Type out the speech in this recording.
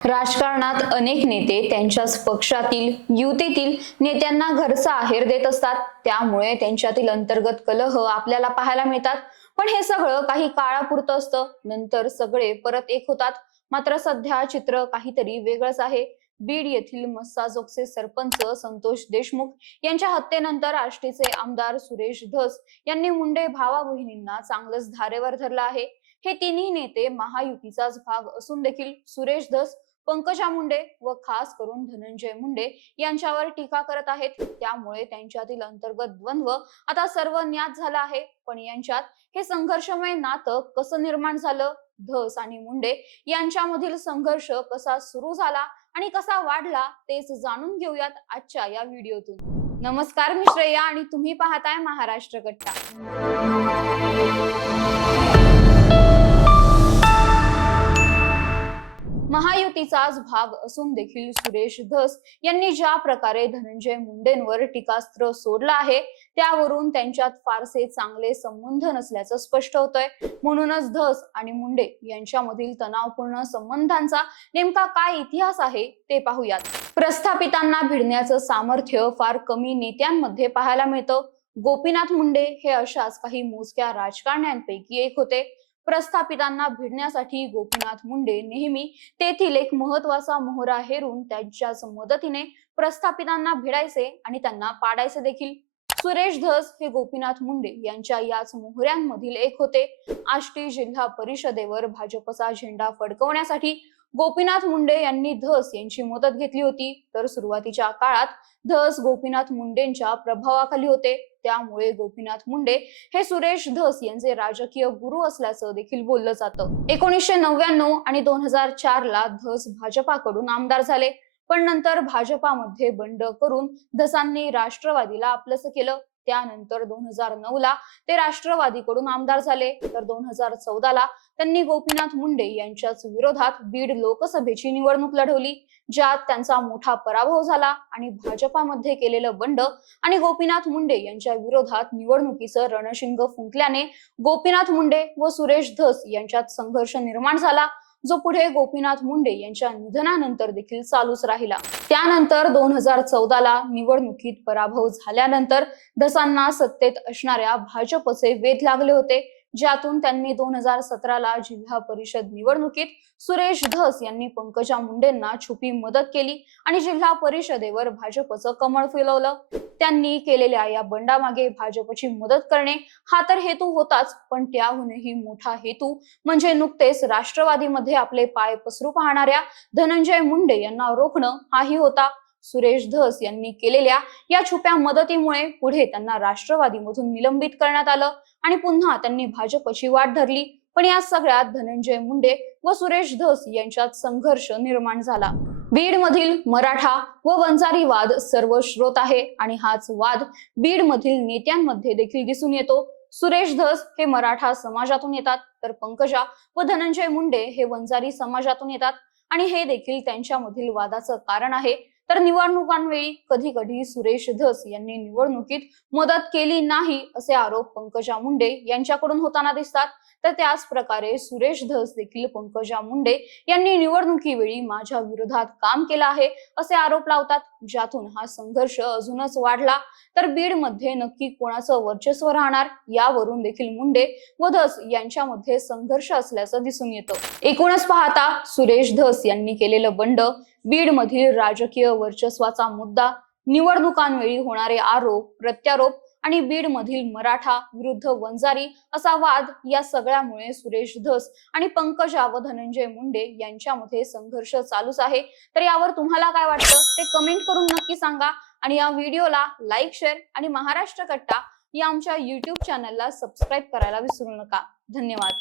राजकारणात अनेक नेते त्यांच्याच पक्षातील युतीतील नेत्यांना घरचा आहेर देत असतात. त्यामुळे त्यांच्यातील अंतर्गत कलह आपल्याला पाहायला मिळतात. पण हे सगळं काही काळापुरतं असतं. नंतर सगळे परत एक होतात. मात्र सध्या चित्र काहीतरी वेगळंच आहे. बीड येथील मस्साजोगचे सरपंच संतोष देशमुख यांच्या हत्येनंतर आष्टीचे आमदार सुरेश धस यांनी मुंडे भावा बहिणींना चांगलंच धारेवर धरलं आहे. हे तिन्ही नेते महायुतीचाच भाग असून देखील सुरेश धस पंकजा मुंडे व खास करून धनंजय मुंडे यांच्यावर टीका करत आहेत. त्यामुळे त्यांच्यातील अंतर्गत द्वंद्व आता सर्व ज्ञात झाला आहे. पण यांच्यात हे संघर्षमय नातं कसं निर्माण झालं? धस आणि मुंडे यांच्यामधील संघर्ष कसा सुरू झाला आणि कसा वाढला तेच जाणून घेऊयात आजच्या या व्हिडिओतून. नमस्कार मी श्रेया आणि तुम्ही पाहताय महाराष्ट्र कट्टा महायुतीचाच भाग असून देखील सुरेश धस यांनी ज्या प्रकारे धनंजय मुंडेंवर टीकास्त्र सोडलं आहे त्यावरून त्यांच्यात फारसे चांगले संबंध नसल्याचं स्पष्ट होतंय. म्हणूनच धस आणि मुंडे यांच्यामधील तणावपूर्ण संबंधांचा नेमका काय इतिहास आहे ते पाहूयात. प्रस्थापितांना भिडण्याचं सामर्थ्य फार कमी नेत्यांमध्ये पाहायला मिळतं. गोपीनाथ मुंडे हे अशाच काही मोजक्या राजकारण्यांपैकी एक होते. प्रस्थापितांना भिडण्यासाठी गोपीनाथ मुंडे नेहमी तेथील एक महत्त्वाचा मोहरा हेरून त्यांच्याच मदतीने प्रस्थापितांना भिडायचे आणि त्यांना पाडायचे देखील. सुरेश धस हे गोपीनाथ मुंडे यांच्या याच मोहऱ्यांमधील एक होते. आष्टी जिल्हा परिषदेवर भाजपचा झेंडा फडकवण्यासाठी गोपीनाथ मुंडे यांनी धस यांची मदत घेतली होती. तर सुरुवातीच्या काळात धस गोपीनाथ मुंडेंच्या प्रभावाखाली होते. त्यामुळे गोपीनाथ मुंडे हे सुरेश धस यांचे राजकीय गुरु असल्याचं देखील बोललं जातं. एकोणीसशे नव्याण्णव आणि दोन हजार चार ला धस भाजपाकडून आमदार झाले. पण नंतर भाजपामध्ये बंड करून धसांनी राष्ट्रवादीला आपलंस केलं. त्यानंतर दोन हजार नऊ ला ते राष्ट्रवादीकडून आमदार झाले. तर दोन हजार चौदा ला त्यांनी गोपीनाथ मुंडे यांच्याच विरोधात बीड लोकसभेची निवडणूक लढवली ज्यात त्यांचा मोठा पराभव झाला आणि भाजपामध्ये केलेलं बंड आणि गोपीनाथ मुंडे यांच्या विरोधात निवडणुकीचं रणशिंग फुंकल्याने गोपीनाथ मुंडे व सुरेश धस यांच्यात संघर्ष निर्माण झाला. जो पुढे गोपीनाथ मुंडे यांच्या निधनानंतर देखील चालूच राहिला. त्यानंतर दोन हजार चौदाला निवडणुकीत पराभव झाल्यानंतर धसांना सत्तेत असणाऱ्या भाजपचे वेध लागले होते. ज्यातून त्यांनी दोन हजार सतराला जिल्हा परिषद निवडणुकीत सुरेश धस यांनी पंकजा मुंडेंना छुपी मदत केली आणि जिल्हा परिषदेवर भाजपचं कमळ फिरवलं त्यांनी केलेल्या या बंडामागे भाजपची मदत करणे हा तर हेतू होताच पण त्याहूनही मोठा हेतू म्हणजे नुकतेच राष्ट्रवादीमध्ये आपले पाय पसरू पाहणाऱ्या धनंजय मुंडे यांना रोखणं हाही होता. सुरेश धस यांनी केलेल्या या छुप्या मदतीमुळे पुढे त्यांना राष्ट्रवादीमधून निलंबित करण्यात आलं आणि पुन्हा त्यांनी भाजपची वाट धरली. पण या सगळ्यात धनंजय मुंडे व सुरेश धस यांच्यात संघर्ष निर्माण झाला. बीड मधील मराठा व वंजारी वाद सर्वश्रोत आहे आणि हाच वाद बीड मधील नेत्यांमध्ये देखील दिसून येतो. सुरेश धस हे मराठा समाजातून येतात तर पंकजा व धनंजय मुंडे हे वंजारी समाजातून येतात आणि हे देखील त्यांच्यामधील वादाचं कारण आहे. तर निवडणुकांवेळी कधी कधी सुरेश धस यांनी निवडणुकीत मदत केली नाही असे आरोप पंकजा मुंडे यांच्याकडून होताना दिसतात. तर त्याच प्रकारे सुरेश धस देखील पंकजा मुंडे यांनी निवडणुकीवेळी माझ्या विरोधात काम केलं आहे असे आरोप लावतात. ज्यातून हा संघर्ष अजूनच वाढला. तर बीडमध्ये नक्की कोणाचं वर्चस्व राहणार यावरून देखील मुंडे व धस यांच्यामध्ये संघर्ष असल्याचं दिसून येतं. एकूणच पाहता सुरेश धस यांनी केलेलं बंड बीड मधील राजकीय वर्चस्वाचा मुद्दा निवडणुकांवेळी होणारे आरोप प्रत्यारोप आणि बीड मधील मराठा विरुद्ध वंजारी असा वाद या सगळ्यामुळे सुरेश धस आणि पंकजा व धनंजय मुंडे यांच्यामध्ये संघर्ष चालूच आहे. तर यावर तुम्हाला काय वाटतं? ते कमेंट करून नक्की सांगा आणि या व्हिडिओला लाईक शेअर आणि महाराष्ट्र कट्टा या आमच्या युट्यूब चॅनलला सबस्क्राईब करायला विसरू नका. धन्यवाद.